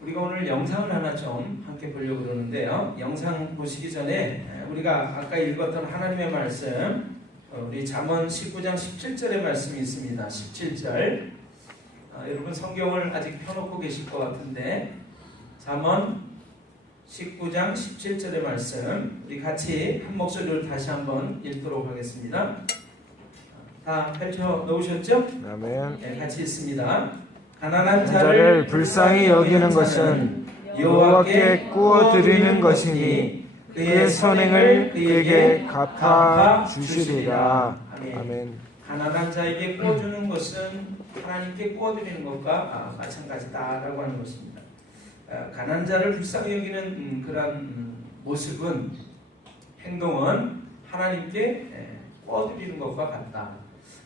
우리가 오늘 영상을 하나 좀 함께 보려고 그러는데요. 영상 보시기 전에 우리가 아까 읽었던 하나님의 말씀, 우리 잠언 19장 17절의 말씀이 있습니다. 17절. 여러분 성경을 아직 펴놓고 계실 것 같은데 잠언 19장 17절의 말씀 우리 같이 한 목소리로 다시 한번 읽도록 하겠습니다. 다 펼쳐 놓으셨죠? 아멘. 네, 같이 읽습니다. 가난한 자를 불쌍히 여기는 것은 여호와께 구워 드리는 것이니 그의 선행을 그에게 갚아 주시리라. 아멘. 가난한 자에게 구워주는 것은 하나님께 구워드리는 것과 마찬가지다라고 하는 것입니다. 가난한 자를 불쌍히 여기는 그런 모습은, 행동은 하나님께 구워드리는 것과 같다.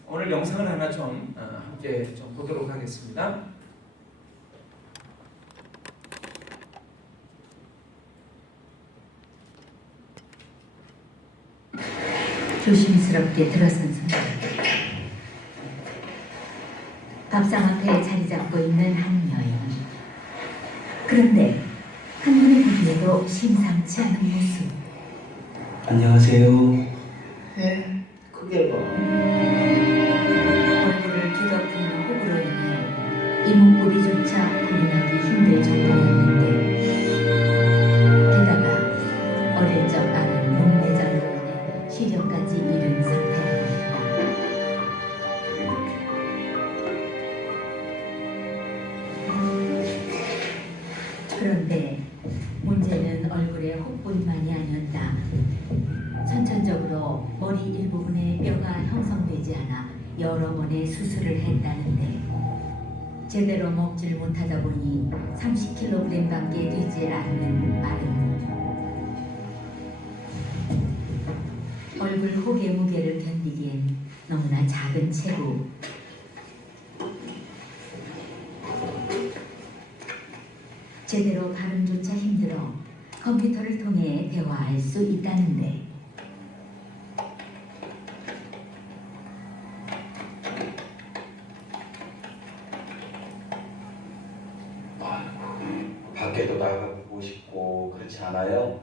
오늘 영상을 하나 좀 함께 좀 보도록 하겠습니다. 조심스럽게 들어선습니다. 밥상 앞에 자리 잡고 있는 한 여인. 그런데 한눈에 보기에도 심상치 않은 모습. 안녕하세요. 네, 그게 뭐. 얼굴을 뒤덮은 호구로 인해 이목구비조차 구분하기 힘들 정도였는데 게다가 어릴 적 아는 눈매장으로 인해 시력까지 잃은 상태입니다. 그런데 문제는 얼굴의 혹뿐만이 아니었다. 선천적으로 머리 일부분에 뼈가 형성되지 않아 여러 번의 수술을 했다는데 제대로 먹질 못하다 보니 30kg밖에 되지 않는 마른 얼굴 혹의 무게를 견디기엔 너무나 작은 체구. 제대로 발음조차 힘들어 컴퓨터를 통해 대화할 수 있다는데 밖에도 나가보고 싶고 그렇지 않아요?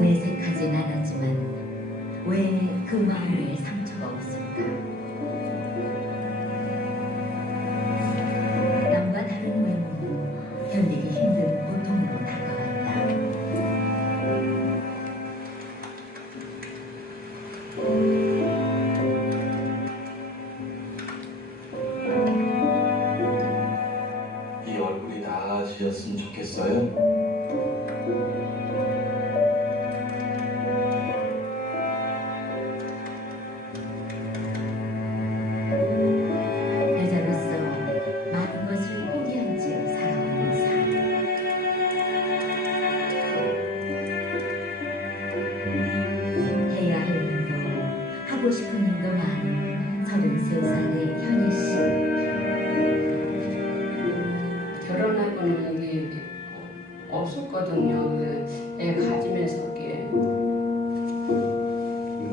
내색하진 않았지만 왜 그 마음에 상처가 없을까? 남과 다른 외모는 견디기 힘든 고통으로 다가왔다. 이 얼굴이 나아지셨으면 좋겠어요? 여자로서 많은 것을 포기한 채 살아온 삶. 해야 할 일도 하고 싶은 일도 많은 33살의 현희 씨. 결혼하고는 이게 없었거든요. 애 가지면서 이게.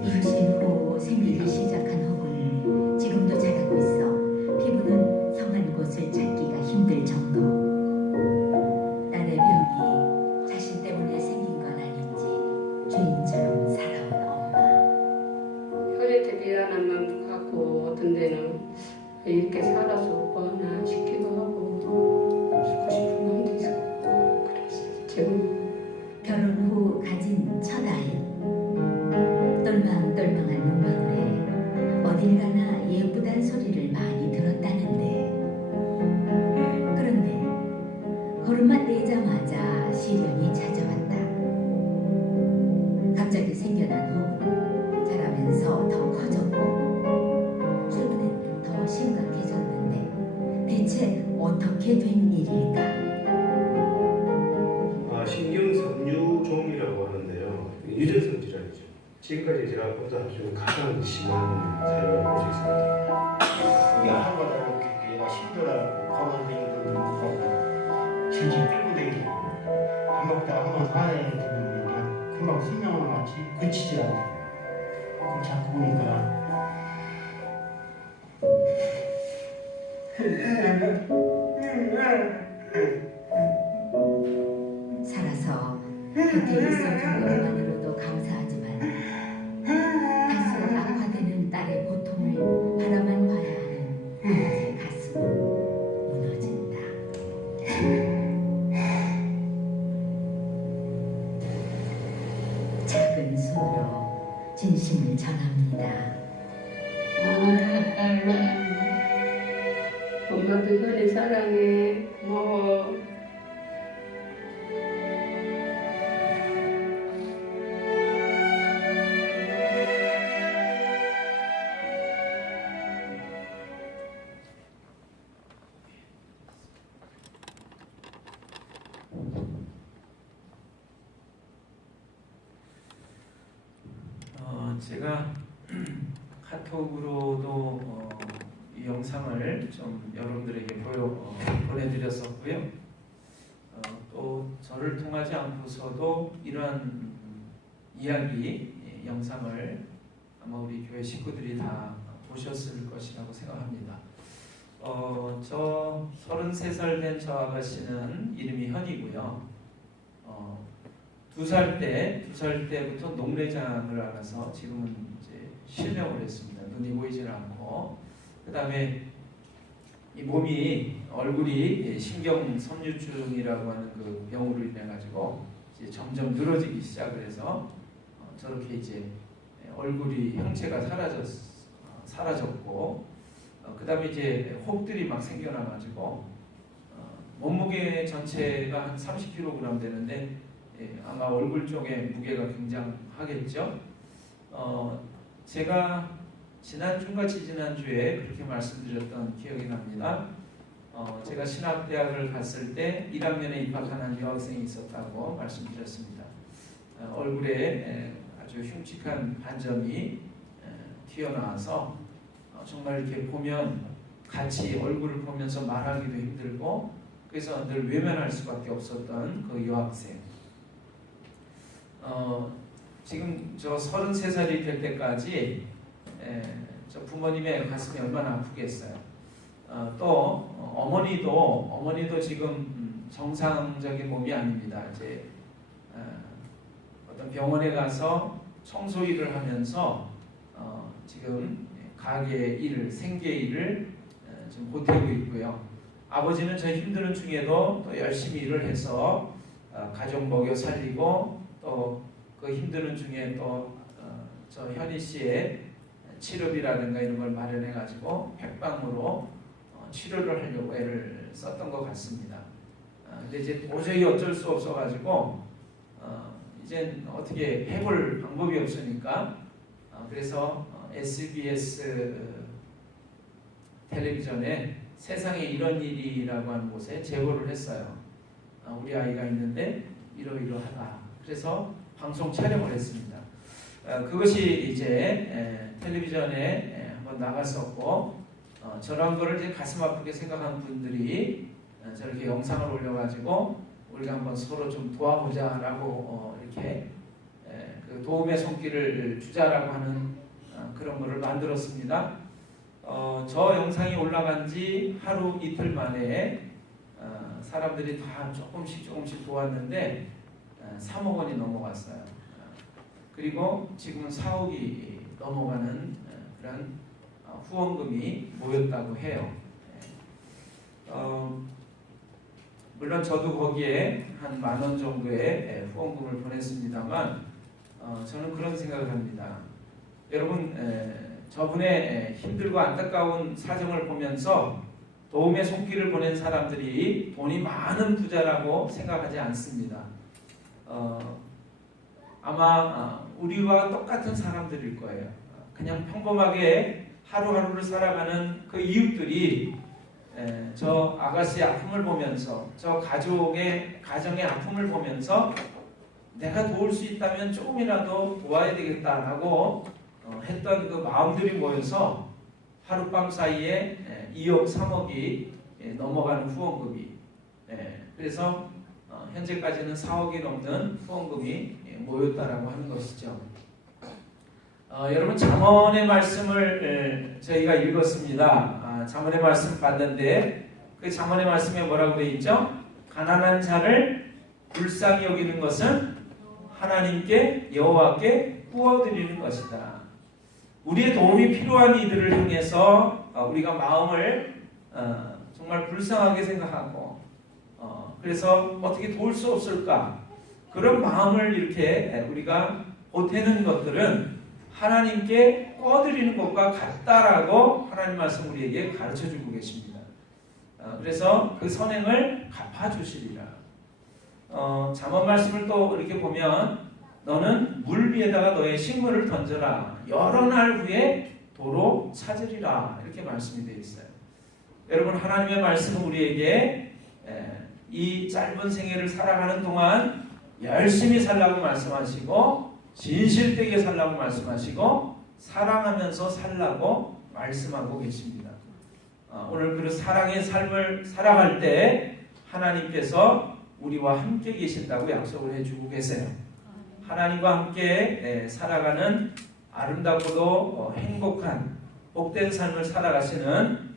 임신 후 생리를 시작한 혹을 지금도 자라고 있어 피부는 성한 곳을 찾기가 힘들 정도. 딸의 병이 자신 때문에 생긴 건 아닌지 주인처럼 살아온 엄마. 현이한테 미안한 마음도 갖고 어떤 데는 이렇게 살아서 뭐나 싶기도 하고 죽고 싶은 마음도 있고 그랬어요. 지금 결혼 후 가진 첫 아이. 똘망똘망한 눈망울에 어딜 가나 예쁘단 소리를 많이 들었다는데 그런데 걸음만 떼자마자 시련이 찾아왔다. 갑자기 생겨난 후 자라면서 더 커졌고 최근엔 더 심각해졌는데 대체 어떻게 된 일일까? 신경섬유종이라고 하는데요. 유전성 질환이죠. 지금까지 제가 보다 좀 가장 심한 사례를 볼 수 있습니다. 이게 하루마다 이렇게 얘가 힘들어하고 걸어다니기도 하고 질질 끌고 다니고 밥 먹다가 한번 사야 되는 게 금방 생명을 마치 그치지 않고 그걸 자꾸 보니까 살아서 곁에 있어준 것만으로도 감사하지만 갈수록 악화되는 딸의 고통을 바라만 봐야 하는 아버지의 가슴은 무너진다. 작은 손으로 진심을 전합니다. 엄마도 현이 사랑해. 고마워. 제가 카톡으로도 이 영상을 좀 여러분들에게 보내드렸었고요. 또 저를 통하지 않고서도 이러한 이야기 영상을 아마 우리 교회 식구들이 다 보셨을 것이라고 생각합니다. 저 33살 된 저 아가씨는 이름이 현이고요. 2살 때부터 녹내장을 앓아서 지금은 이제 실명을 했습니다. 눈이 보이질 않고, 그 다음에 이 몸이 얼굴이 신경섬유증이라고 하는 그 병으로 인해 가지고 이제 점점 늘어지기 시작을 해서 저렇게 이제 얼굴이 형체가 사라졌고, 그 다음에 이제 혹들이 막 생겨나 가지고 몸무게 전체가 한 30kg 되는데 아마 얼굴 쪽에 무게가 굉장하겠죠. 제가 지난주인가 지난주에 그렇게 말씀드렸던 기억이 납니다. 제가 신학대학을 갔을 때 1학년에 입학한 한 여학생이 있었다고 말씀드렸습니다. 얼굴에 아주 흉측한 반점이 튀어나와서 정말 이렇게 보면 같이 얼굴을 보면서 말하기도 힘들고 그래서 늘 외면할 수밖에 없었던 그 여학생. 지금 저 33살이 될 때까지 저 부모님의 가슴이 얼마나 아프겠어요. 또 어머니도 지금 정상적인 몸이 아닙니다. 이제 어떤 병원에 가서 청소 일을 하면서 지금 가게 일을 생계 일을 좀 보태고 있고요. 아버지는 저 힘드는 중에도 또 열심히 일을 해서 가족 먹여 살리고 또 그 힘드는 중에 또 저 현희 씨의 치료비라든가 이런 걸 마련해 가지고 백방으로 치료를 하려고 애를 썼던 것 같습니다. 근데 이제 도저히 어쩔 수 없어 가지고 이제 어떻게 해볼 방법이 없으니까 그래서 SBS 텔레비전에 세상에 이런 일이라고 하는 곳에 제보를 했어요. 우리 아이가 있는데 이러이러하다. 그래서 방송 촬영을 했습니다. 그것이 이제 텔레비전에 한번 나갔었고 저런 거를 이제 가슴 아프게 생각한 분들이 저렇게 영상을 올려가지고 우리가 한번 서로 좀 도와보자라고 이렇게 그 도움의 손길을 주자라고 하는 그런 거를 만들었습니다. 저 영상이 올라간 지 하루 이틀 만에 사람들이 다 조금씩 도왔는데 3억 원이 넘어갔어요. 그리고 지금은 4억이 넘어가는 그런 후원금이 모였다고 해요. 물론 저도 거기에 한 10,000원 정도의 후원금을 보냈습니다만 저는 그런 생각을 합니다. 여러분 저분의 힘들고 안타까운 사정을 보면서 도움의 손길을 보낸 사람들이 돈이 많은 부자라고 생각하지 않습니다. 아마 우리와 똑같은 사람들일 거예요. 그냥 평범하게 하루하루를 살아가는 그 이웃들이 저 아가씨의 아픔을 보면서 저 가정의 아픔을 보면서 내가 도울 수 있다면 조금이라도 도와야 되겠다라고 했던 그 마음들이 모여서 하룻밤 사이에 2억 3억이 넘어가는 후원금이, 그래서 현재까지는 4억이 넘는 후원금이 모였다라고 하는 것이죠. 여러분 잠언의 말씀을 저희가 읽었습니다. 잠언의 말씀 봤는데 그 잠언의 말씀에 뭐라고 되어 있죠? 가난한 자를 불쌍히 여기는 것은 하나님께 여호와께 구워드리는 것이다. 우리의 도움이 필요한 이들을 향해서 우리가 마음을 정말 불쌍하게 생각하고 그래서 어떻게 도울 수 없을까? 그런 마음을 이렇게 우리가 보태는 것들은 하나님께 구워드리는 것과 같다라고 하나님 말씀 우리에게 가르쳐주고 계십니다. 그래서 그 선행을 갚아주시리라. 잠언 말씀을 또 이렇게 보면 너는 물 위에다가 너의 식물을 던져라. 여러 날 후에 도로 찾으리라. 이렇게 말씀이 되어 있어요. 여러분 하나님의 말씀은 우리에게 이 짧은 생애를 살아가는 동안 열심히 살라고 말씀하시고 진실되게 살라고 말씀하시고 사랑하면서 살라고 말씀하고 계십니다. 오늘 그 사랑의 삶을 살아갈 때 하나님께서 우리와 함께 계신다고 약속을 해주고 계세요. 하나님과 함께 살아가는 아름답고도 행복한 복된 삶을 살아가시는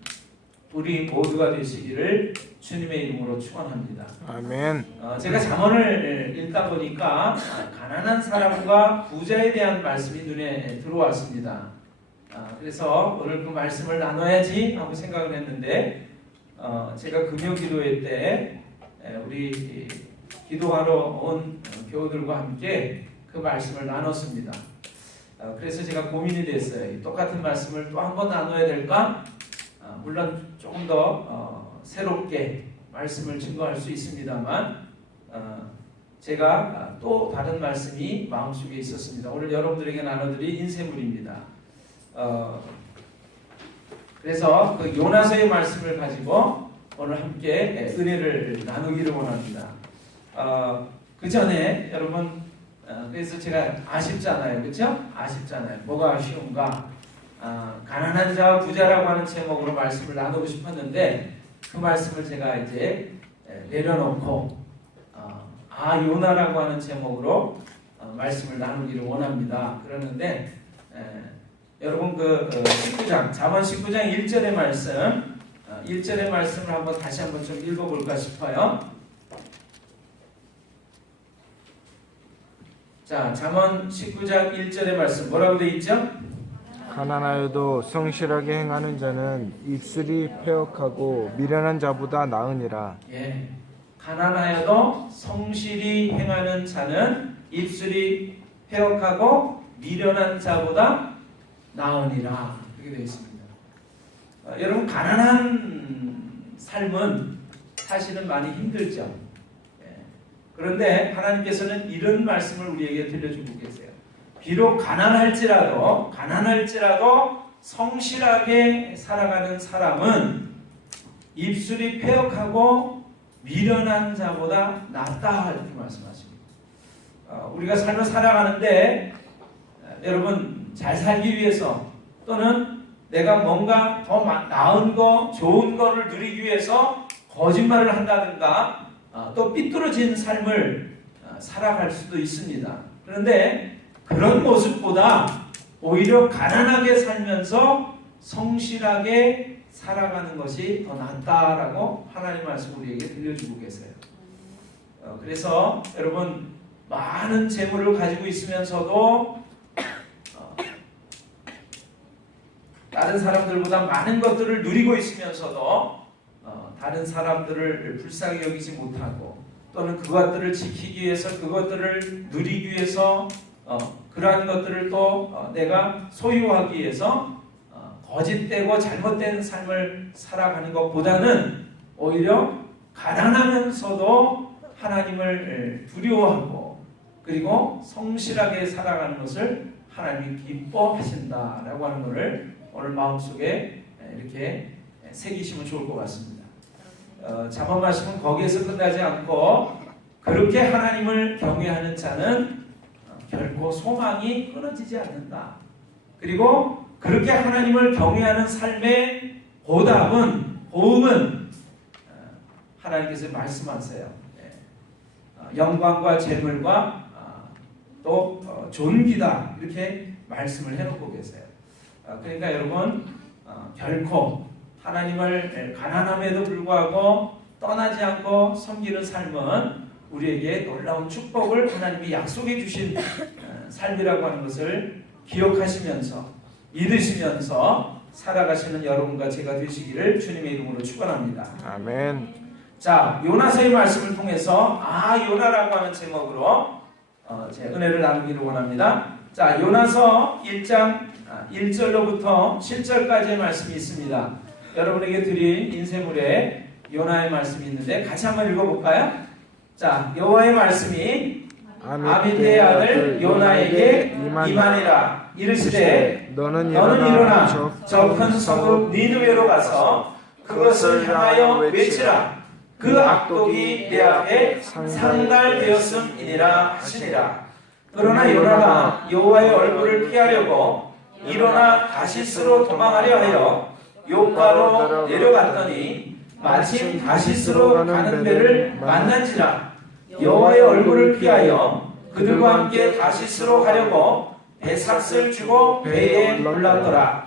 우리 모두가 되시기를 주님의 이름으로 축원합니다. 아멘. 제가 잠언을 읽다 보니까 가난한 사람과 부자에 대한 말씀이 눈에 들어왔습니다. 그래서 오늘 그 말씀을 나눠야지 하고 생각을 했는데 제가 금요기도회 때 우리 기도하러 온 교우들과 함께 그 말씀을 나눴습니다. 그래서 제가 고민이 됐어요. 똑같은 말씀을 또 한 번 나눠야 될까? 물론 조금 더 새롭게 말씀을 증거할 수 있습니다만 제가 또 다른 말씀이 마음속에 있었습니다. 오늘 여러분들에게 나눠드릴 인쇄물입니다. 그래서 그 요나서의 말씀을 가지고 오늘 함께 은혜를 나누기를 원합니다. 그 전에 여러분 그래서 제가 아쉽잖아요, 그렇죠? 아쉽잖아요. 뭐가 아쉬운가? 가난한 자와 부자라고 하는 제목으로 말씀을 나누고 싶었는데 그 말씀을 제가 이제 내려놓고 요나라고 하는 제목으로 말씀을 나누기를 원합니다. 그러는데 여러분 그 19장 잠언 19장 1절의 말씀 1절의 말씀을 한번 다시 한번 좀 읽어볼까 싶어요. 자, 잠언 19장 1절의 말씀 뭐라고 되어 있죠? 가난하여도 성실하게 행하는 자는 입술이 패역하고 미련한 자보다 나으니라. 예, 가난하여도 성실히 행하는 자는 입술이 패역하고 미련한 자보다 나으니라. 이렇게 되어 있습니다. 여러분 가난한 삶은 사실은 많이 힘들죠. 그런데 하나님께서는 이런 말씀을 우리에게 들려주고 계세요. 비록 가난할지라도 성실하게 살아가는 사람은 입술이 패역하고 미련한 자보다 낫다 이렇게 말씀하십니다. 우리가 삶을 살아가는데 여러분 잘 살기 위해서 또는 내가 뭔가 더 나은 거 좋은 거를 누리기 위해서 거짓말을 한다든가 또 삐뚤어진 삶을 살아갈 수도 있습니다. 그런데 그런 모습보다 오히려 가난하게 살면서 성실하게 살아가는 것이 더 낫다라고 하나님 말씀 우리에게 들려주고 계세요. 그래서 여러분 많은 재물을 가지고 있으면서도 다른 사람들보다 많은 것들을 누리고 있으면서도 다른 사람들을 불쌍히 여기지 못하고 또는 그것들을 지키기 위해서 그것들을 누리기 위해서 그러한 것들을 또 내가 소유하기 위해서 거짓되고 잘못된 삶을 살아가는 것보다는 오히려 가난하면서도 하나님을 두려워하고 그리고 성실하게 살아가는 것을 하나님이 기뻐하신다라고 하는 것을 오늘 마음속에 이렇게 새기시면 좋을 것 같습니다. 잠언 말씀은 거기에서 끝나지 않고 그렇게 하나님을 경외하는 자는 결코 소망이 끊어지지 않는다. 그리고 그렇게 하나님을 경외하는 삶의 보험은 하나님께서 말씀하세요. 영광과 재물과 또 존귀다 이렇게 말씀을 해놓고 계세요. 그러니까 여러분 결코 하나님을 가난함에도 불구하고 떠나지 않고 섬기는 삶은 우리에게 놀라운 축복을 하나님이 약속해 주신 삶이라고 하는 것을 기억하시면서 믿으시면서 살아가시는 여러분과 제가 되시기를 주님의 이름으로 축원합니다. 아멘. 자, 요나서의 말씀을 통해서 요나라고 하는 제목으로 제 은혜를 나누기를 원합니다. 자, 요나서 1장 1절로부터 7절까지의 말씀이 있습니다. 여러분에게 드린 인쇄물에 요나의 말씀이 있는데 같이 한번 읽어볼까요? 자, 여호와의 말씀이 아미떼의 아들 요나에게 임하니라. 이르시되 너는 일어나 저 큰 성읍 니느웨로 가서 그것을 향하여 외치라. 그 악독이 내 앞에 상달되었음이니라 하시니라. 그러나 요나가 여호와의 얼굴을 피하려고 일어나 다시스로 도망하려 하여 욥가로 내려갔더니 마침 다시스로 가는 배를 만난지라. 여호와의 얼굴을 피하여 그들과 함께 다시스로 가려고 배삭을 주고 배에 올랐더라.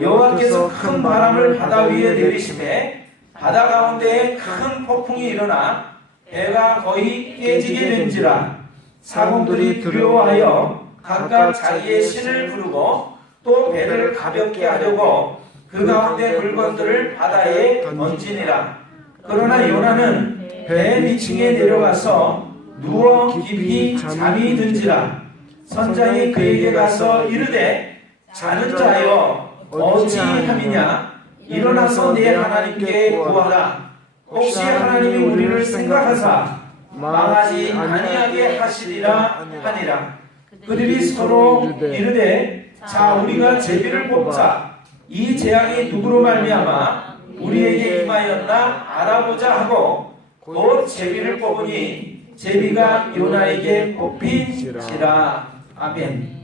여호와께서 큰 바람을 바다 위에 내리시매 바다 가운데에 큰 폭풍이 일어나 배가 거의 깨지게 된지라. 사공들이 두려워하여 각각 자기의 신을 부르고 또 배를 가볍게 하려고 그 가운데 물건들을 바다에 던지니라. 그러나 요나는 배 위층에 내려가서 누워 깊이 잠이 든지라. 선장이 그에게 가서 이르되 자는 자여 어찌함이냐. 일어나서 내 하나님께 구하라. 혹시 하나님이 우리를 생각하사 망하지 아니하게 하시리라 하니라. 그들이 서로 이르되 자 우리가 제비를 뽑자. 이 재앙이 누구로 말미암아 우리에게 임하였나 알아보자 하고 곧 제비를 뽑으니 제비가 요나에게 뽑힌지라. 아멘.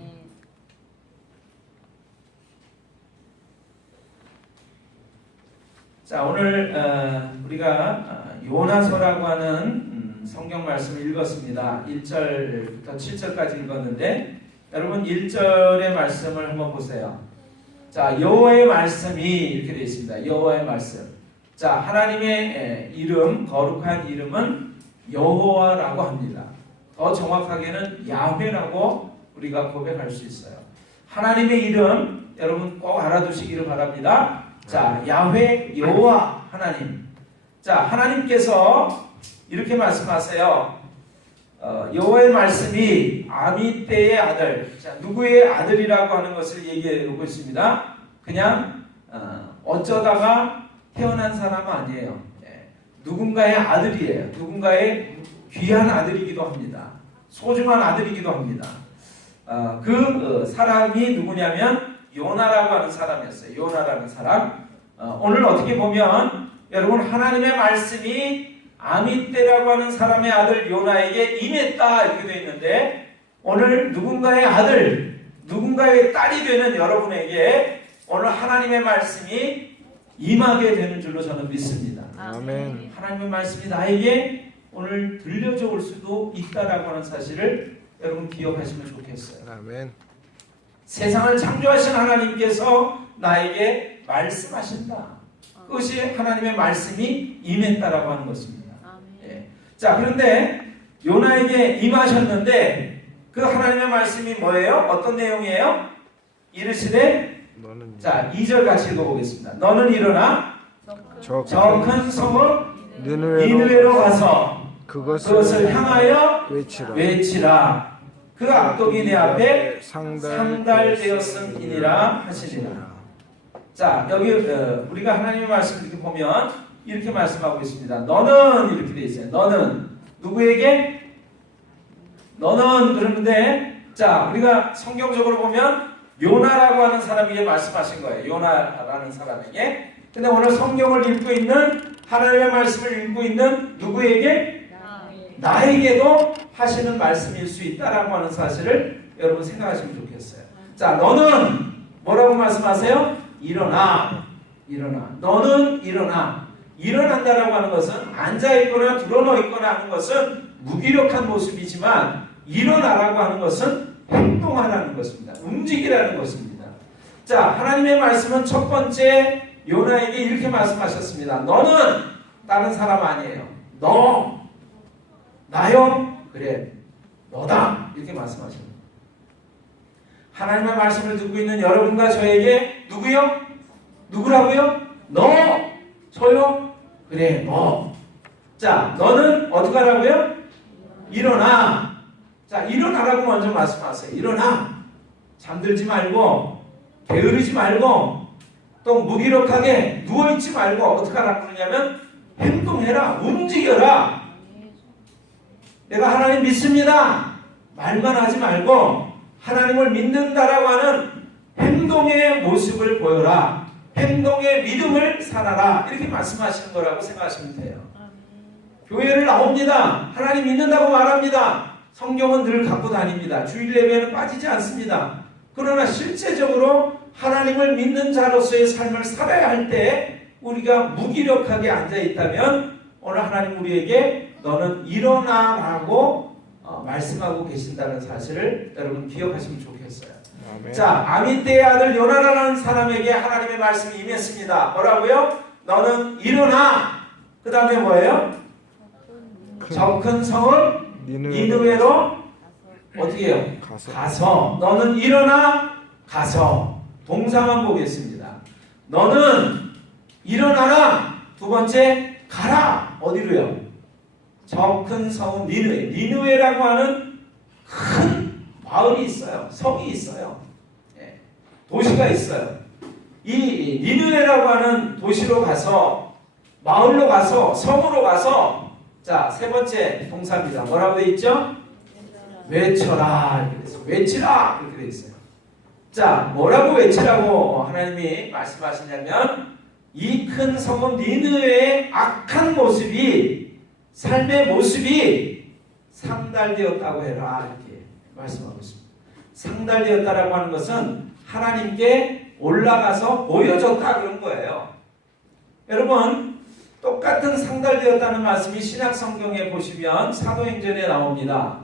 자, 오늘 우리가 요나서라고 하는 성경 말씀을 읽었습니다. 1절부터 7절까지 읽었는데 여러분 1절의 말씀을 한번 보세요. 자, 여호와의 말씀이 이렇게 되어 있습니다. 여호와의 말씀. 자, 하나님의 이름, 거룩한 이름은 여호와라고 합니다. 더 정확하게는 야훼라고 우리가 고백할 수 있어요. 하나님의 이름 여러분 꼭 알아두시기를 바랍니다. 자, 야훼 여호와 하나님. 자, 하나님께서 이렇게 말씀하세요. 여호와의 말씀이 아미떼의 아들. 자, 누구의 아들이라고 하는 것을 얘기해 놓고 있습니다. 그냥 어쩌다가 태어난 사람은 아니에요. 누군가의 아들이에요. 누군가의 귀한 아들이기도 합니다. 소중한 아들이기도 합니다. 그 사람이 누구냐면 요나라고 하는 사람이었어요. 요나라는 사람. 오늘 어떻게 보면 여러분 하나님의 말씀이 아미떼라고 하는 사람의 아들 요나에게 임했다 이렇게 되어 있는데 오늘 누군가의 아들, 누군가의 딸이 되는 여러분에게 오늘 하나님의 말씀이 임하게 되는 줄로 저는 믿습니다. 아멘. 하나님의 말씀이 나에게 오늘 들려져 올 수도 있다라고 하는 사실을 여러분 기억하시면 좋겠어요. 아멘. 세상을 창조하신 하나님께서 나에게 말씀하신다. 그것이 하나님의 말씀이 임했다라고 하는 것입니다. 예. 자, 그런데 요나에게 임하셨는데 그 하나님의 말씀이 뭐예요? 어떤 내용이에요? 이르시되 자, 2절 같이 읽어보겠습니다. 너는 일어나 저 큰 성읍 니느웨로 가서 그것을 향하여 외치라. 그 악독이 내 앞에 상달되었음이니라 하시니라. 자, 여기 우리가 하나님의 말씀을 이렇게 보면 이렇게 말씀하고 있습니다. 너는 이렇게 돼 있어요. 너는 누구에게? 너는 그러는데 자, 우리가 성경적으로 보면 요나라고 하는 사람에게 말씀하신 거예요. 요나라는 사람에게. 근데 오늘 성경을 읽고 있는 하나님의 말씀을 읽고 있는 누구에게? 나에게도 하시는 말씀일 수 있다라고 하는 사실을 여러분 생각하시면 좋겠어요. 자, 너는 뭐라고 말씀하세요? 일어나. 일어나. 너는 일어나. 일어난다라고 하는 것은 앉아있거나 드러누워있거나 하는 것은 무기력한 모습이지만 일어나라고 하는 것은 행동하라는 것입니다. 움직이라는 것입니다. 자, 하나님의 말씀은 첫 번째 요나에게 이렇게 말씀하셨습니다. 너는 다른 사람 아니에요. 너. 나요? 그래. 너다. 이렇게 말씀하십니다. 하나님의 말씀을 듣고 있는 여러분과 저에게 누구요? 누구라고요? 너. 저요? 그래. 너. 자, 너는 어떻게 하라고요? 일어나. 자, 일어나라고 먼저 말씀하세요. 일어나. 잠들지 말고 게으르지 말고 또 무기력하게 누워있지 말고 어떻게 하라고 그러냐면 행동해라. 움직여라. 내가 하나님 믿습니다. 말만 하지 말고 하나님을 믿는다라고 하는 행동의 모습을 보여라. 행동의 믿음을 살아라. 이렇게 말씀하시는 거라고 생각하시면 돼요. 교회를 나옵니다. 하나님 믿는다고 말합니다. 성경은 늘 갖고 다닙니다. 주일 예배는 빠지지 않습니다. 그러나 실제적으로 하나님을 믿는 자로서의 삶을 살아야 할 때 우리가 무기력하게 앉아있다면 오늘 하나님 우리에게 너는 일어나라고 말씀하고 계신다는 사실을 여러분 기억하시면 좋겠어요. 아멘. 자, 아미떼의 아들 요나라는 사람에게 하나님의 말씀이 임했습니다. 뭐라고요? 너는 일어나. 그 다음에 뭐예요? 저 큰 성을 니느웨로 어떻게 해요? 가서. 너는 일어나 가서. 동사만 보겠습니다. 너는 일어나라. 두 번째 가라. 어디로요? 저 큰 성은 니느웨. 니느웨라고 하는 큰 마을이 있어요. 성이 있어요. 도시가 있어요. 이 니느웨라고 하는 도시로 가서 마을로 가서 성으로 가서 자, 세 번째 동사입니다. 뭐라고 되어 있죠? 외쳐라. 이렇게 되어 있어요. 외치라. 이렇게 되어 있어요. 자, 뭐라고 외치라고 하나님이 말씀하시냐면 이 큰 성은 니느웨의 악한 모습이 삶의 모습이 상달되었다고 해라. 이렇게 말씀하고 있습니다. 상달되었다라고 하는 것은 하나님께 올라가서 보여줬다 그런 거예요. 여러분 똑같은 상달되었다는 말씀이 신약 성경에 보시면 사도행전에 나옵니다.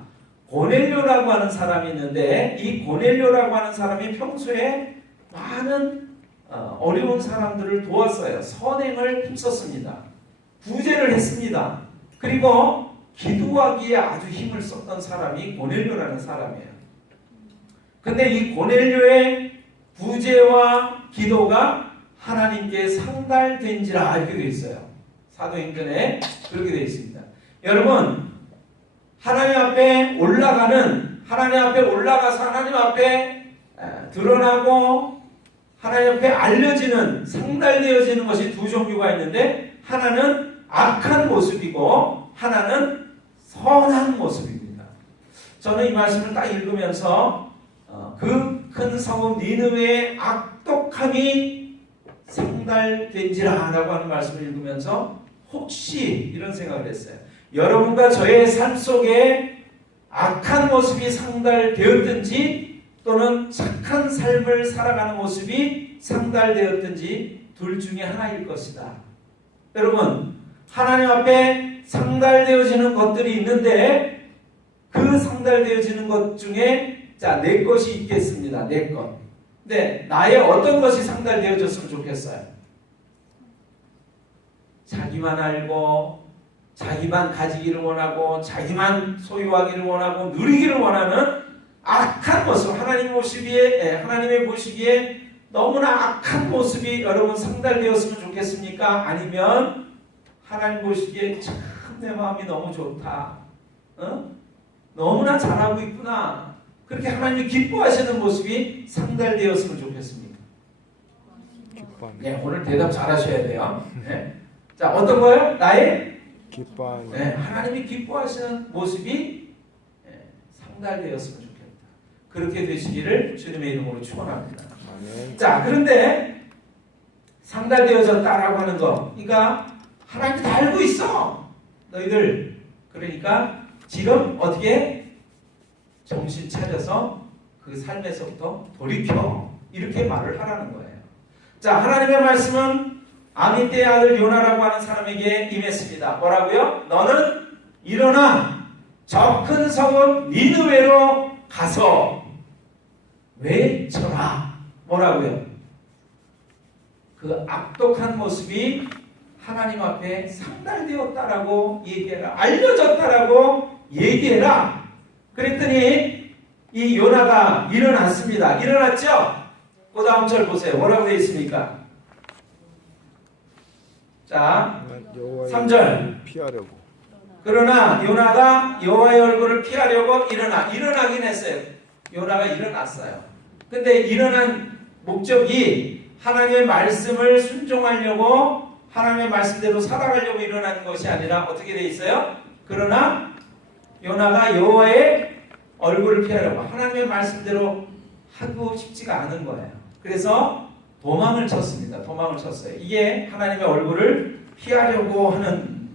고넬료라고 하는 사람이 있는데 이 고넬료라고 하는 사람이 평소에 많은 어려운 사람들을 도왔어요. 선행을 힘썼습니다. 구제를 했습니다. 그리고 기도하기에 아주 힘을 썼던 사람이 고넬료라는 사람이에요. 근데 이 고넬료의 구제와 기도가 하나님께 상달된지라 이렇게 되어 있어요. 사도행전에 그렇게 되어 있습니다. 여러분 하나님 앞에 올라가서 하나님 앞에 드러나고 하나님 앞에 알려지는 상달되어지는 것이 두 종류가 있는데 하나는 악한 모습이고 하나는 선한 모습입니다. 저는 이 말씀을 딱 읽으면서 그 큰 성읍 니느웨의 악독함이 상달된지라 라고 하는 말씀을 읽으면서 혹시 이런 생각을 했어요. 여러분과 저의 삶 속에 악한 모습이 상달되었든지 또는 착한 삶을 살아가는 모습이 상달되었든지 둘 중에 하나일 것이다. 여러분 하나님 앞에 상달되어지는 것들이 있는데 그 상달되어지는 것 중에 자, 내 것이 있겠습니다. 내 것. 근데 나의 어떤 것이 상달되어졌으면 좋겠어요? 자기만 알고 자기만 가지기를 원하고 자기만 소유하기를 원하고 누리기를 원하는 악한 모습, 하나님의 보시기에 너무나 악한 모습이 여러분 상달되었으면 좋겠습니까? 아니면 하나님 보시기에 참 내 마음이 너무 좋다. 너무나 잘하고 있구나. 그렇게 하나님이 기뻐하시는 모습이 상달되었으면 좋겠습니까? 네, 오늘 대답 잘하셔야 돼요. 네. 자, 어떤 거예요? 나의 기뻐하는 네, 하나님이 기뻐하시는 모습이 상달되었으면 좋겠다. 그렇게 되시기를 주님의 이름으로 축원합니다. 아멘. 자, 그런데 상달되어졌다라고 하는 거, 그러니까 하나님이 다 알고 있어. 너희들 그러니까 지금 어떻게 정신 차려서 그 삶에서부터 돌이켜 이렇게 말을 하라는 거예요. 자, 하나님의 말씀은 아미떼의 아들 요나라고 하는 사람에게 임했습니다. 뭐라고요? 너는 일어나 저 큰 성읍 니느웨로 가서 외쳐라. 뭐라고요? 그 악독한 모습이 하나님 앞에 상달되었다라고 얘기해라. 알려졌다라고 얘기해라. 그랬더니 이 요나가 일어났습니다. 일어났죠? 그 다음 절 보세요. 뭐라고 되어 있습니까? 자, 여호와의 3절. 얼굴을 피하려고. 그러나 요나가 여호와의 얼굴을 피하려고 일어나긴 했어요. 요나가 일어났어요. 근데 일어난 목적이 하나님의 말씀을 순종하려고 하나님의 말씀대로 살아가려고 일어나는 것이 아니라 어떻게 돼 있어요? 그러나 요나가 여호와의 얼굴을 피하려고 하나님의 말씀대로 하고 싶지가 않은 거예요. 그래서 도망을 쳤습니다. 도망을 쳤어요. 이게 하나님의 얼굴을 피하려고 하는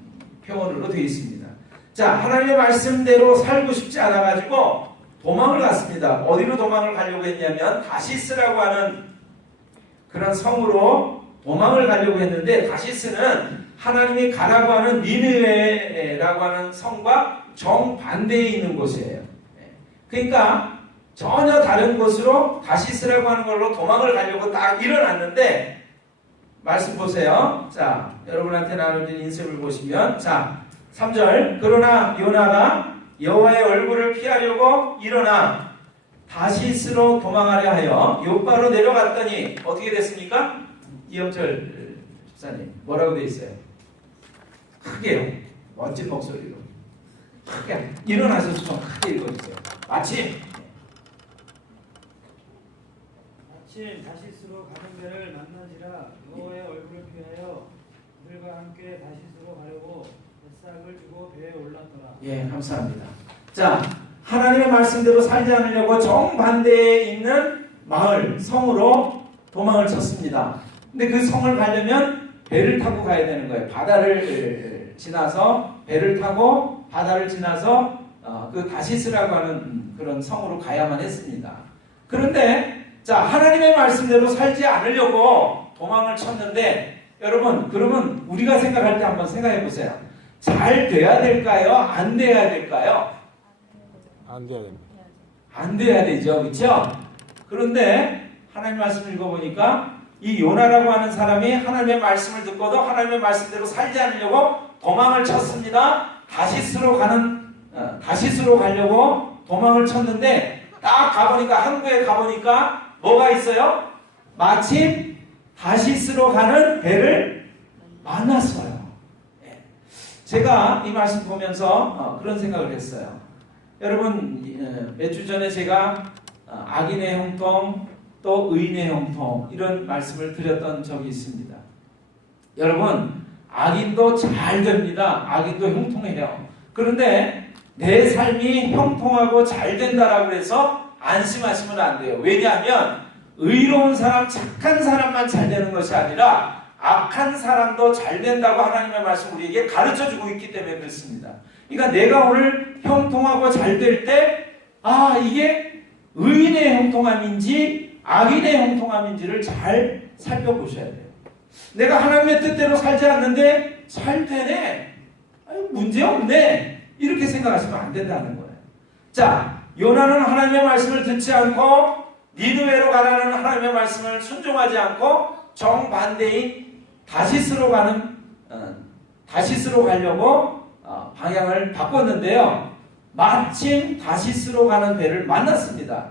표현으로 되어 있습니다. 자, 하나님의 말씀대로 살고 싶지 않아가지고 도망을 갔습니다. 어디로 도망을 가려고 했냐면 다시스라고 하는 그런 성으로 도망을 가려고 했는데, 다시스는 하나님이 가라고 하는 니느웨라고 하는 성과 정반대에 있는 곳이에요. 그러니까 전혀 다른 곳으로 다시스라고 하는 걸로 도망을 가려고 딱 일어났는데, 말씀 보세요. 자, 여러분한테 나눠진 인습을 보시면, 자, 3절. 그러나 요나가 여호와의 얼굴을 피하려고 일어나 다시스로 도망하려 하여 요바로 내려갔더니 어떻게 됐습니까? 이영철 집사님, 뭐라고 되어 있어요? 크게요. 멋진 목소리로 크게 일어나셔서 좀 크게 읽어주세요. 마침 다시스로 가는 배를 만나지라 여호와의 얼굴을 피하여 그들과 함께 다시스로 가려고 뱃삭을 주고 배에 올랐더라. 예, 감사합니다. 자, 하나님의 말씀대로 살지 않으려고 정반대에 있는 마을, 성으로 도망을 쳤습니다. 근데 그 성을 가려면 배를 타고 가야 되는 거예요. 바다를 지나서 배를 타고 바다를 지나서 그 다시스라고 하는 그런 성으로 가야만 했습니다. 그런데 자, 하나님의 말씀대로 살지 않으려고 도망을 쳤는데, 여러분, 그러면 우리가 생각할 때 한번 생각해 보세요. 잘 돼야 될까요? 안 돼야 될까요? 안 돼야 됩니다. 안 돼야 되죠. 그렇죠? 그런데 하나님 말씀을 읽어보니까 이 요나라고 하는 사람이 하나님의 말씀을 듣고도 하나님의 말씀대로 살지 않으려고 도망을 쳤습니다. 다시스로 가려고 도망을 쳤는데, 딱 가보니까, 한국에 가보니까 뭐가 있어요? 마침 다시스로 가는 배를 만났어요. 제가 이 말씀 보면서 그런 생각을 했어요. 여러분, 몇 주 전에 제가 악인의 형통 또 의인의 형통 이런 말씀을 드렸던 적이 있습니다. 여러분, 악인도 잘 됩니다. 악인도 형통해요. 그런데 내 삶이 형통하고 잘 된다라고 해서 안심하시면 안 돼요. 왜냐하면 의로운 사람, 착한 사람만 잘 되는 것이 아니라 악한 사람도 잘 된다고 하나님의 말씀 우리에게 가르쳐주고 있기 때문에 그렇습니다. 그러니까 내가 오늘 형통하고 잘 될 때, 이게 의인의 형통함인지 악인의 형통함인지를 잘 살펴보셔야 돼요. 내가 하나님의 뜻대로 살지 않는데 잘 되네, 문제 없네, 이렇게 생각하시면 안 된다는 거예요. 자, 요나는 하나님의 말씀을 듣지 않고 니느웨로 가라는 하나님의 말씀을 순종하지 않고 정반대인 다시스로 가려고 방향을 바꿨는데요. 마침 다시스로 가는 배를 만났습니다.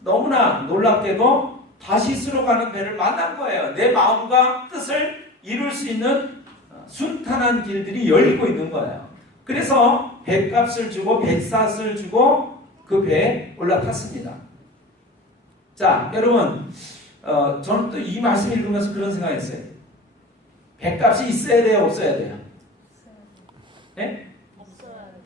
너무나 놀랍게도 다시스로 가는 배를 만난 거예요. 내 마음과 뜻을 이룰 수 있는 순탄한 길들이 열리고 있는 거예요. 그래서 배값을 주고 뱃삿을 주고 그 배에 올라탔습니다. 자, 여러분, 저는 또 이 말씀 읽으면서 그런 생각했어요. 배값이 있어야 돼요, 없어야 돼요? 네?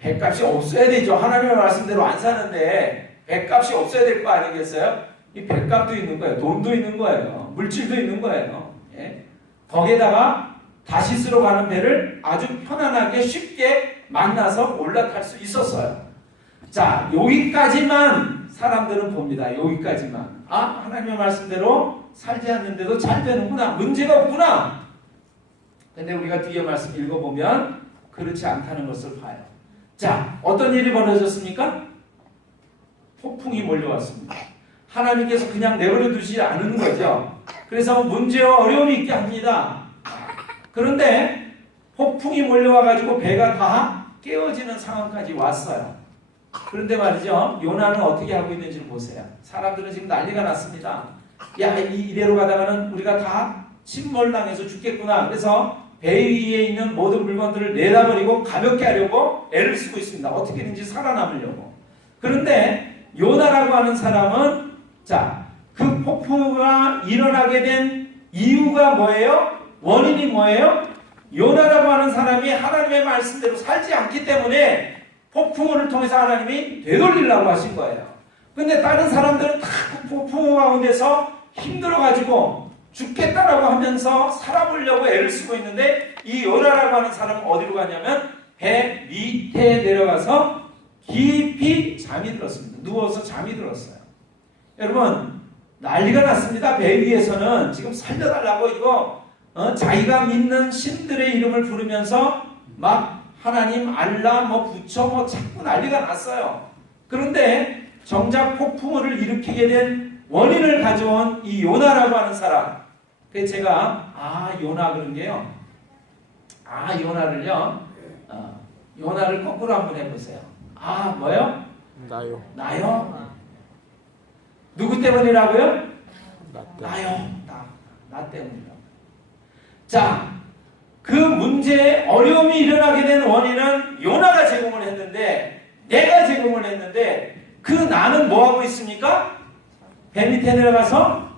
배값이 없어야 되죠. 하나님의 말씀대로 안 사는데 배값이 없어야 될 거 아니겠어요? 이 배값도 있는 거예요. 돈도 있는 거예요. 물질도 있는 거예요. 예? 거기에다가 다시스로 가는 배를 아주 편안하게 쉽게 만나서 올라탈 수 있었어요. 자, 여기까지만 사람들은 봅니다. 여기까지만. 아, 하나님의 말씀대로 살지 않는데도 잘 되는구나. 문제가 없구나. 근데 우리가 뒤에 말씀 읽어보면 그렇지 않다는 것을 봐요. 자, 어떤 일이 벌어졌습니까? 폭풍이 몰려왔습니다. 하나님께서 그냥 내버려 두지 않은 거죠. 그래서 문제와 어려움이 있게 합니다. 그런데 폭풍이 몰려와가지고 배가 다 깨어지는 상황까지 왔어요. 그런데 말이죠, 요나는 어떻게 하고 있는지 보세요. 사람들은 지금 난리가 났습니다. 야, 이대로 가다가는 우리가 다 침몰당해서 죽겠구나. 그래서 배 위에 있는 모든 물건들을 내다버리고 가볍게 하려고 애를 쓰고 있습니다. 어떻게든지 살아남으려고. 그런데 요나라고 하는 사람은, 자, 그 폭풍우가 일어나게 된 이유가 뭐예요? 원인이 뭐예요? 요나라고 하는 사람이 하나님의 말씀대로 살지 않기 때문에 폭풍우를 통해서 하나님이 되돌리려고 하신 거예요. 근데 다른 사람들은 다 그 폭풍우 가운데서 힘들어가지고 죽겠다라고 하면서 살아보려고 애를 쓰고 있는데, 이 요나라고 하는 사람은 어디로 가냐면 배 밑에 내려가서 깊이 잠이 들었습니다. 누워서 잠이 들었어요. 여러분, 난리가 났습니다. 배 위에서는 지금 살려달라고 이거 자기가 믿는 신들의 이름을 부르면서 막 하나님, 알라, 부처 자꾸 난리가 났어요. 그런데 정작 폭풍우를 일으키게 된 원인을 가져온 이 요나라고 하는 사람. 그래서 제가 요나 그런 게요. 요나를요. 요나를 거꾸로 한번 해보세요. 뭐요? 나요. 나요? 누구 때문이라고요? 나 때문에. 나요. 나 때문이라고. 자, 그 문제에 어려움이 일어나게 된 원인은 요나가 제공을 했는데, 내가 제공을 했는데, 그 나는 뭐하고 있습니까? 배 밑에 내려가서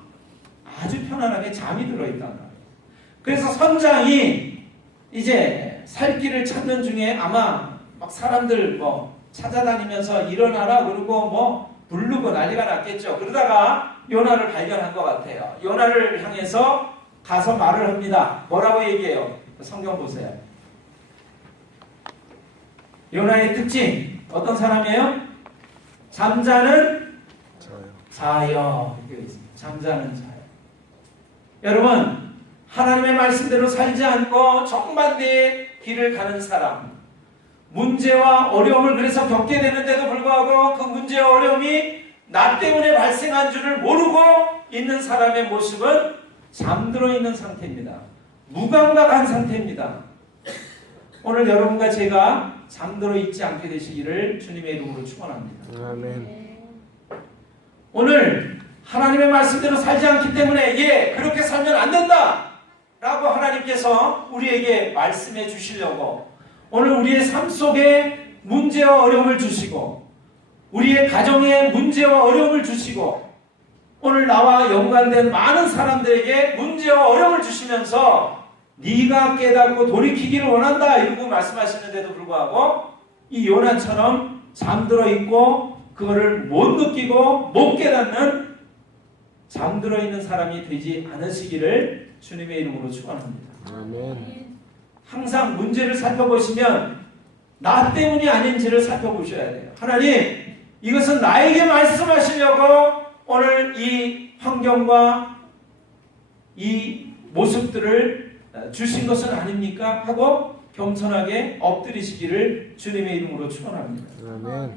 아주 편안하게 잠이 들어있단 말이에요. 그래서 선장이 이제 살 길을 찾는 중에 아마 막 사람들 찾아다니면서 일어나라 그러고 부르고 난리가 났겠죠. 그러다가 요나를 발견한 것 같아요. 요나를 향해서 가서 말을 합니다. 뭐라고 얘기해요? 성경 보세요. 요나의 특징 어떤 사람이에요? 잠자는 자요. 이렇게 있습니다. 잠자는 자요. 여러분, 하나님의 말씀대로 살지 않고 정반대의 길을 가는 사람, 문제와 어려움을 그래서 겪게 되는데도 불구하고 그 문제와 어려움이 나 때문에 발생한 줄을 모르고 있는 사람의 모습은 잠들어 있는 상태입니다. 무감각한 상태입니다. 오늘 여러분과 제가 잠들어 있지 않게 되시기를 주님의 이름으로 축원합니다. 아멘. 오늘 하나님의 말씀대로 살지 않기 때문에 그렇게 살면 안 된다 라고 하나님께서 우리에게 말씀해 주시려고 오늘 우리의 삶 속에 문제와 어려움을 주시고, 우리의 가정에 문제와 어려움을 주시고, 오늘 나와 연관된 많은 사람들에게 문제와 어려움을 주시면서 네가 깨닫고 돌이키기를 원한다 이러고 말씀하시는데도 불구하고 이 요나처럼 잠들어 있고 그거를 못 느끼고 못 깨닫는 잠들어 있는 사람이 되지 않으시기를 주님의 이름으로 축원합니다. 아멘. 항상 문제를 살펴보시면 나 때문이 아닌지를 살펴보셔야 돼요. 하나님, 이것은 나에게 말씀하시려고 오늘 이 환경과 이 모습들을 주신 것은 아닙니까? 하고 겸손하게 엎드리시기를 주님의 이름으로 축원합니다. 아멘.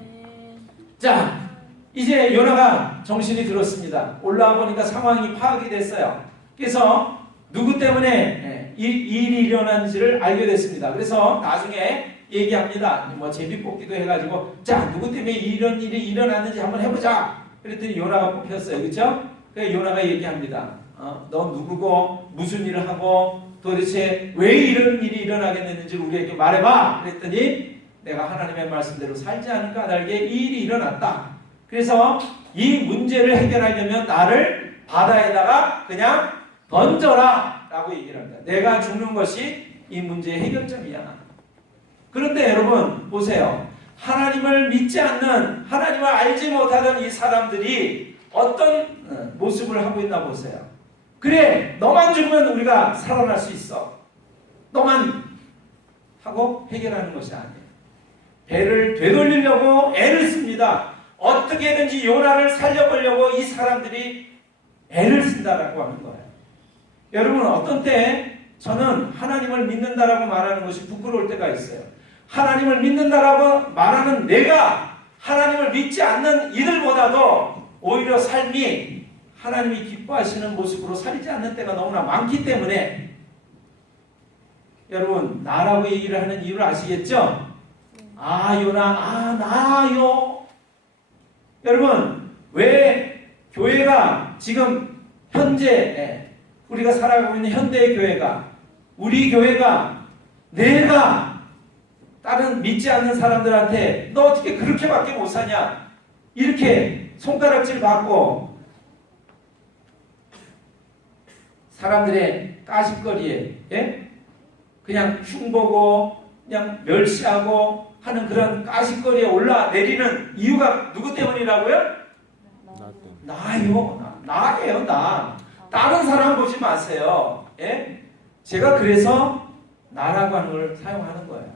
자, 이제 요나가 정신이 들었습니다. 올라와 보니까 상황이 파악이 됐어요. 그래서 누구 때문에 이 일이 일어난지를 알게 됐습니다. 그래서 나중에 얘기합니다. 제비뽑기도 해가지고 자, 누구 때문에 이런 일이 일어났는지 한번 해보자. 그랬더니 요나가 뽑혔어요. 그렇죠? 그래서 요나가 얘기합니다. 너 누구고 무슨 일을 하고 도대체 왜 이런 일이 일어나게 됐는지 우리에게 말해봐. 그랬더니 내가 하나님의 말씀대로 살지 않은 까닭에 이 일이 일어났다. 그래서 이 문제를 해결하려면 나를 바다에다가 그냥 던져라 라고 얘기를 합니다. 내가 죽는 것이 이 문제의 해결점이야. 그런데 여러분 보세요. 하나님을 믿지 않는, 하나님을 알지 못하던 이 사람들이 어떤 모습을 하고 있나 보세요. 그래, 너만 죽으면 우리가 살아날 수 있어. 너만 하고 해결하는 것이 아니에요. 배를 되돌리려고 애를 씁니다. 어떻게든지 요나를 살려보려고 이 사람들이 애를 쓴다라고 하는 거예요. 여러분, 어떤 때 저는 하나님을 믿는다라고 말하는 것이 부끄러울 때가 있어요. 하나님을 믿는다라고 말하는 내가 하나님을 믿지 않는 이들보다도 오히려 삶이 하나님이 기뻐하시는 모습으로 살지 않는 때가 너무나 많기 때문에, 여러분, 나라고 얘기를 하는 이유를 아시겠죠? 아, 요나, 나요. 여러분, 왜 교회가 지금 현재 우리가 살아가고 있는 현대의 교회가, 우리 교회가 내가 다른 믿지 않는 사람들한테 너 어떻게 그렇게밖에 못 사냐, 이렇게 손가락질 받고 사람들의 까짓거리에 그냥 흉보고 그냥 멸시하고 하는 그런 까짓거리에 올라내리는 이유가 누구 때문이라고요? 나 때문에. 나요. 나예요. 나. 다른 사람 보지 마세요. 예? 제가 그래서 나라고 하는 걸 사용하는 거예요.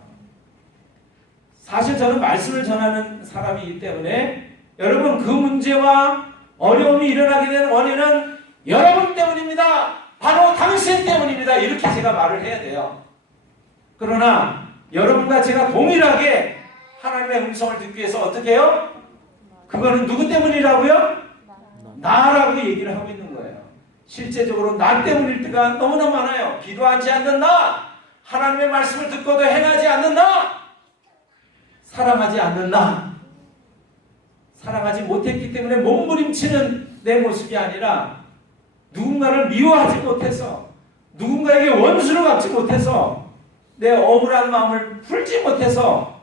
사실 저는 말씀을 전하는 사람이기 때문에 여러분, 그 문제와 어려움이 일어나게 되는 원인은 여러분 때문입니다. 바로 당신 때문입니다. 이렇게 제가 말을 해야 돼요. 그러나 여러분과 제가 동일하게 하나님의 음성을 듣기 위해서 어떻게 해요? 그거는 누구 때문이라고요? 나라고 얘기를 하고 있는 거예요. 실제적으로 나 때문일 때가 너무나 많아요. 기도하지 않는 나, 하나님의 말씀을 듣고도 행하지 않는 나, 사랑하지 않는 나, 사랑하지 못했기 때문에 몸부림치는 내 모습이 아니라 누군가를 미워하지 못해서, 누군가에게 원수를 갚지 못해서, 내 억울한 마음을 풀지 못해서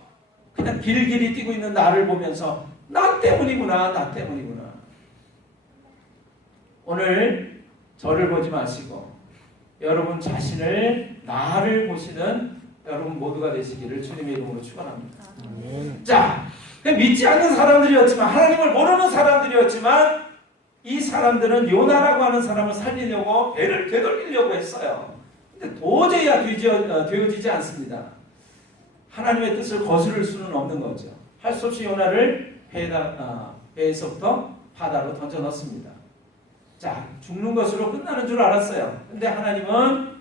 그냥 길길이 뛰고 있는 나를 보면서 나 때문이구나, 나 때문이구나. 오늘 저를 보지 마시고 여러분 자신을, 나를 보시는 여러분 모두가 되시기를 주님의 이름으로 축원합니다. 자, 믿지 않는 사람들이었지만, 하나님을 모르는 사람들이었지만, 이 사람들은 요나라고 하는 사람을 살리려고 배를 되돌리려고 했어요. 근데 도저히 되어지지 않습니다. 하나님의 뜻을 거스를 수는 없는 거죠. 할 수 없이 요나를 배에서부터 바다로 던져 넣습니다. 자, 죽는 것으로 끝나는 줄 알았어요. 근데 하나님은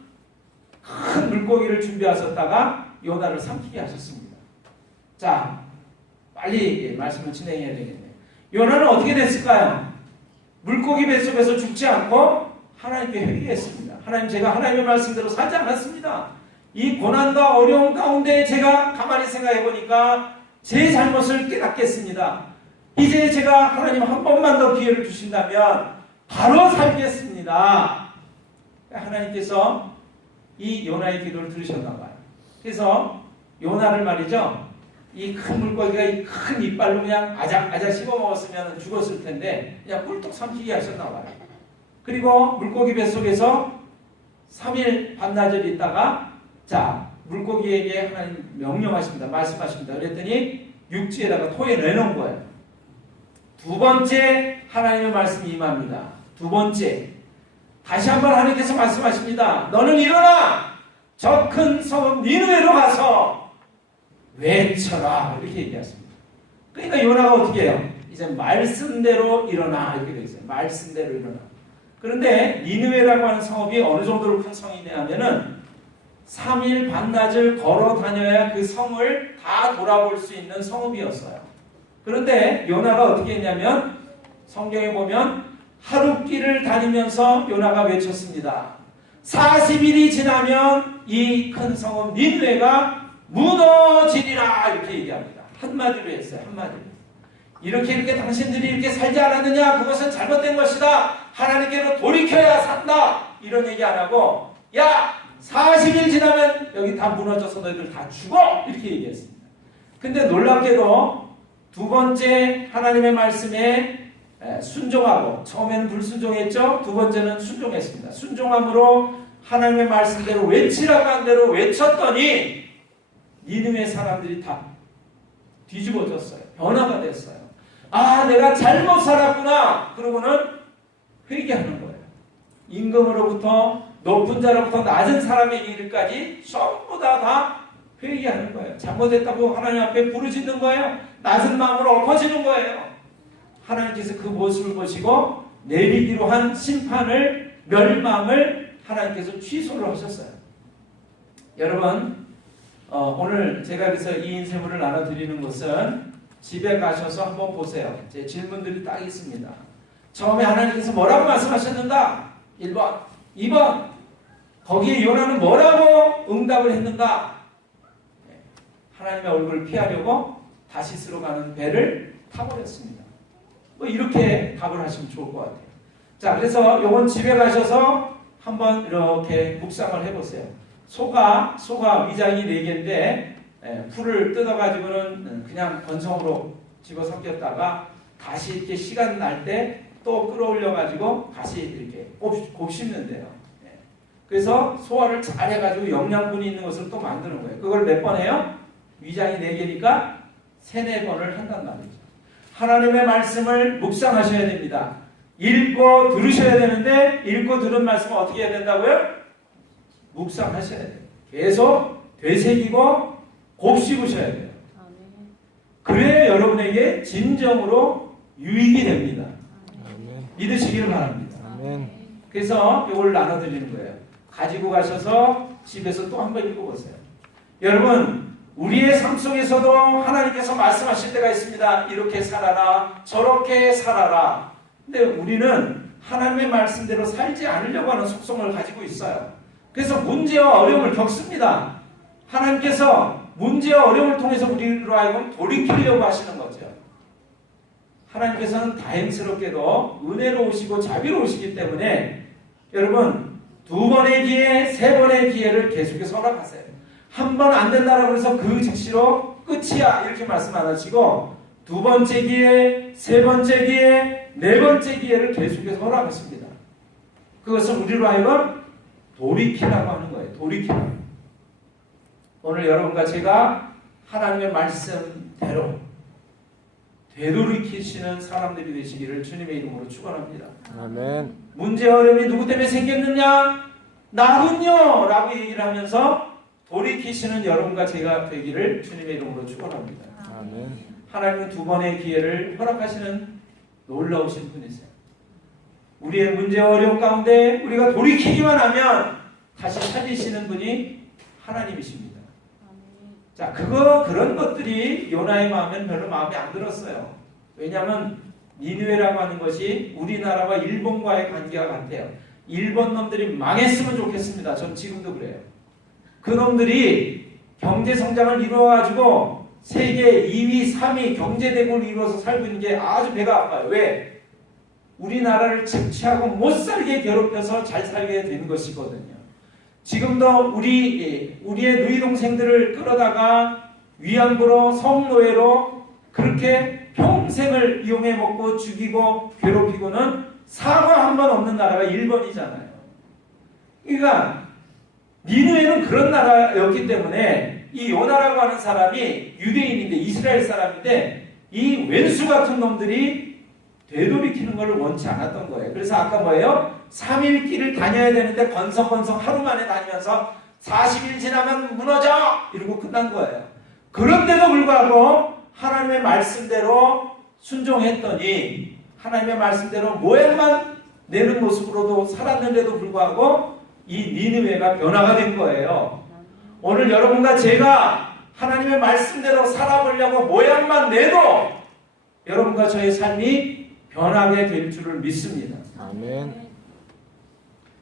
큰 물고기를 준비하셨다가 요나를 삼키게 하셨습니다. 자, 빨리 말씀을 진행해야 되겠네요. 요나는 어떻게 됐을까요? 물고기 뱃속에서 죽지 않고 하나님께 회개했습니다. 하나님, 제가 하나님의 말씀대로 살지 않았습니다. 이 고난과 어려움 가운데 제가 가만히 생각해 보니까 제 잘못을 깨닫겠습니다. 이제 제가 하나님 한 번만 더 기회를 주신다면 바로 살겠습니다. 하나님께서 이 요나의 기도를 들으셨나 봐요. 그래서 요나를 말이죠, 이 큰 물고기가 이 큰 이빨로 그냥 아작 씹어먹었으면 죽었을 텐데 그냥 꿀떡 삼키게 하셨나 봐요. 그리고 물고기 뱃속에서 3일 반나절 있다가, 자, 물고기에게 하나님 명령하십니다. 말씀하십니다. 그랬더니 육지에다가 토해 내놓은 거예요. 두 번째 하나님의 말씀이 임합니다. 두 번째, 다시 한번 하나님께서 말씀하십니다. 너는 일어나 저 큰 성읍 니느웨로 가서 외쳐라, 이렇게 얘기하십니다. 그러니까 요나가 어떻게 해요? 이제 말씀대로 일어나, 이렇게 되어 있어요. 말씀대로 일어나. 그런데 니느웨라고 하는 성읍이 어느 정도로 큰 성이냐 하면은 3일 반나절 걸어 다녀야 그 성을 다 돌아볼 수 있는 성읍이었어요. 그런데 요나가 어떻게 했냐면, 성경에 보면 하룻길을 다니면서 요나가 외쳤습니다. 40일이 지나면 이 큰 성읍 니느웨가 무너지리라, 이렇게 얘기합니다. 한마디로 했어요. 한마디로. 이렇게 당신들이 이렇게 살지 않았느냐, 그것은 잘못된 것이다, 하나님께로 돌이켜야 산다, 이런 얘기 안 하고, 야, 40일 지나면 여기 다 무너져서 너희들 다 죽어, 이렇게 얘기했습니다. 근데 놀랍게도 두 번째 하나님의 말씀에 순종하고, 처음에는 불순종했죠. 두 번째는 순종했습니다. 순종함으로 하나님의 말씀대로 외치라고 한 대로 외쳤더니 니느웨 사람들이 다 뒤집어졌어요. 변화가 됐어요. 아, 내가 잘못 살았구나. 그러고는 회개하는 거예요. 임금으로부터 높은 자로부터 낮은 사람의 일까지 전부 다 회개하는 거예요. 잘못했다고 하나님 앞에 부르짖는 거예요. 낮은 마음으로 엎어지는 거예요. 하나님께서 그 모습을 보시고 내리기로 한 심판을, 멸망을 하나님께서 취소를 하셨어요. 여러분, 오늘 제가 그래서 이 인쇄물을 나눠드리는 것은 집에 가셔서 한번 보세요. 제 질문들이 딱 있습니다. 처음에 하나님께서 뭐라고 말씀하셨는가? 1번. 2번. 거기에 요나는 뭐라고 응답을 했는가? 하나님의 얼굴을 피하려고 다시스로 가는 배를 타버렸습니다. 뭐 이렇게 답을 하시면 좋을 것 같아요. 자, 그래서 요번 집에 가셔서 한번 이렇게 묵상을 해보세요. 소가 위장이 4개인데 풀을 뜯어가지고는 그냥 건성으로 집어삼켰다가 다시 이렇게 시간 날 때 또 끌어올려가지고 다시 이렇게 곱씹는데요. 그래서 소화를 잘 해가지고 영양분이 있는 것을 또 만드는 거예요. 그걸 몇 번 해요? 위장이 4개니까 3-4번을 한단 말이죠. 하나님의 말씀을 묵상하셔야 됩니다. 읽고 들으셔야 되는데 읽고 들은 말씀은 어떻게 해야 된다고요? 묵상하셔야 돼요. 계속 되새기고 곱씹으셔야 돼요. 그래야 여러분에게 진정으로 유익이 됩니다. 믿으시기를 바랍니다. 아멘. 그래서 이걸 나눠드리는 거예요. 가지고 가셔서 집에서 또 한번 읽어보세요. 여러분, 우리의 삶 속에서도 하나님께서 말씀하실 때가 있습니다. 이렇게 살아라, 저렇게 살아라. 근데 우리는 하나님의 말씀대로 살지 않으려고 하는 속성을 가지고 있어요. 그래서 문제와 어려움을 겪습니다. 하나님께서 문제와 어려움을 통해서 우리로 하여금 돌이키려고 하시는 거죠. 하나님께서는 다행스럽게도 은혜로우시고 자비로우시기 때문에 여러분 2번의 기회, 3번의 기회를 계속해서 허락하세요. 한 번 안 된다라고 해서 그 즉시로 끝이야 이렇게 말씀 안 하시고 2번째 기회, 3번째 기회, 4번째 기회를 계속해서 허락하십니다. 그것은 우리로 하여금 돌이키라고 하는 거예요. 돌이키라. 오늘 여러분과 제가 하나님의 말씀대로 되돌이키시는 사람들이 되시기를 주님의 이름으로 축원합니다. 아멘. 문제 어려움이 누구 때문에 생겼느냐? 나군요! 라고 얘기를 하면서 돌이키시는 여러분과 제가 되기를 주님의 이름으로 축원합니다. 아멘. 하나님은 2번의 기회를 허락하시는 놀라우신 분이세요. 우리의 문제 어려움 가운데 우리가 돌이키기만 하면 다시 살리시는 분이 하나님이십니다. 자, 그런 것들이 요나의 마음에는 별로 마음에 안 들었어요. 왜냐하면 니느웨라고 하는 것이 우리나라와 일본과의 관계가 같아요. 일본 놈들이 망했으면 좋겠습니다. 전 지금도 그래요. 그 놈들이 경제 성장을 이루어가지고 세계 2위, 3위 경제대국을 이루어서 살고 있는 게 아주 배가 아파요. 왜? 우리나라를 착취하고 못살게 괴롭혀서 잘 살게 된 것이거든요. 지금도 우리의 누이 동생들을 끌어다가 위안부로 성노예로 그렇게 평생을 이용해 먹고 죽이고 괴롭히고는 사과 한 번 없는 나라가 일본이잖아요. 그러니까 니느웨는 그런 나라였기 때문에 이 요나라고 하는 사람이 유대인인데 이스라엘 사람인데 이 왼수 같은 놈들이 되돌이키는 걸 원치 않았던 거예요. 그래서 아까 뭐예요? 3일 길을 다녀야 되는데 건성건성 하루 만에 다니면서 40일 지나면 무너져! 이러고 끝난 거예요. 그런데도 불구하고 하나님의 말씀대로 순종했더니 하나님의 말씀대로 모양만 내는 모습으로도 살았는데도 불구하고 이 니느웨가 변화가 된 거예요. 오늘 여러분과 제가 하나님의 말씀대로 살아보려고 모양만 내도 여러분과 저의 삶이 변하게 될 줄을 믿습니다. 아멘.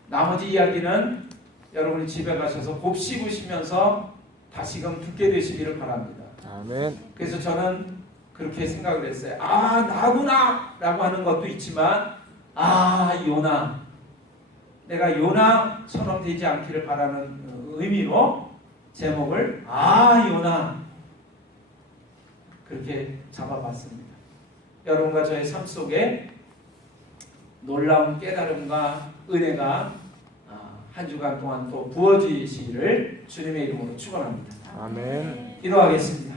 나머지 이야기는 여러분이 집에 가셔서 곱씹으시면서 다시금 듣게 되시기를 바랍니다. 아멘. 그래서 저는 그렇게 생각을 했어요. 아, 나구나! 라고 하는 것도 있지만 요나. 내가 요나처럼 되지 않기를 바라는 의미로 제목을 요나. 그렇게 잡아봤습니다. 여러분과 저의 삶 속에 놀라운 깨달음과 은혜가 한 주간 동안 또 부어지시기를 주님의 이름으로 축원합니다. 아멘. 기도하겠습니다.